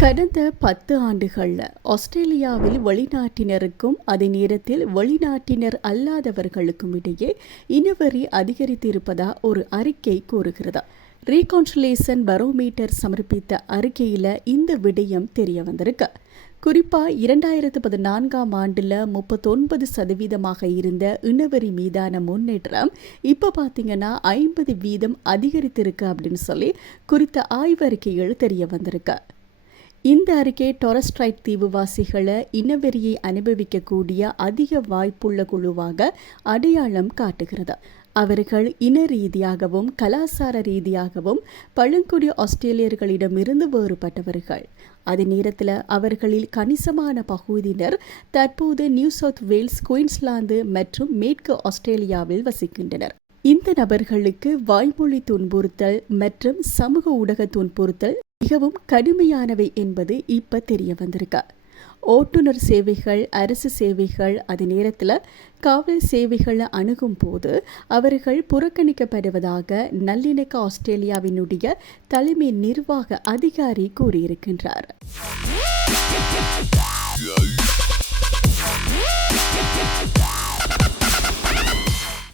கடந்த பத்து ஆண்டுகளில் ஆஸ்திரேலியாவில் வெளிநாட்டினருக்கும் அதே நேரத்தில் வெளிநாட்டினர் அல்லாதவர்களுக்கும் இடையே இனவெறி அதிகரித்திருப்பதா ஒரு அறிக்கை கூறுகிறது? ரீகான்சுலேஷன் பரோமீட்டர் சமர்ப்பித்த அறிக்கையில் இந்த விடயம் தெரிய வந்திருக்கு. குறிப்பாக இரண்டாயிரத்து பதினான்காம் ஆண்டில் முப்பத்தொன்பது சதவீதமாக இருந்த இனவரி மீதான முன்னேற்றம் இப்போ பார்த்தீங்கன்னா ஐம்பது வீதம் அதிகரித்திருக்கு அப்படின்னு சொல்லி குறித்த ஆய்வறிக்கைகள் தெரிய வந்திருக்கு. இந்த அறிக்கை டொரஸ்ட்ரைட் தீவுவாசிகளை இனவெறியை அனுபவிக்கக்கூடிய அதிக வாய்ப்புள்ள குழுவாக அடையாளம் காட்டுகிறது. அவர்கள் இன ரீதியாகவும் கலாசார ரீதியாகவும் பழங்குடி ஆஸ்திரேலியர்களிடமிருந்து வேறுபட்டவர்கள். அதே நேரத்தில் அவர்களில் கணிசமான பகுதியினர் தற்போது நியூ சவுத் வேல்ஸ் குயின்ஸ்லாந்து மற்றும் மேற்கு ஆஸ்திரேலியாவில் வசிக்கின்றனர். இந்த நபர்களுக்கு வாய்மொழி துன்புறுத்தல் மற்றும் சமூக ஊடக துன்புறுத்தல் மிகவும் கடுமையானவை என்பது இப்ப தெரிய வந்திருக்கா. ஓட்டுநர் சேவைகள் அரசு சேவைகள் அதே நேரத்தில் காவல் சேவைகளை அணுகும் போது அவர்கள் புறக்கணிக்கப்படுவதாக நல்லிணக்க ஆஸ்திரேலியாவினுடைய தலைமை நிர்வாக அதிகாரி கூறியிருக்கின்றார்.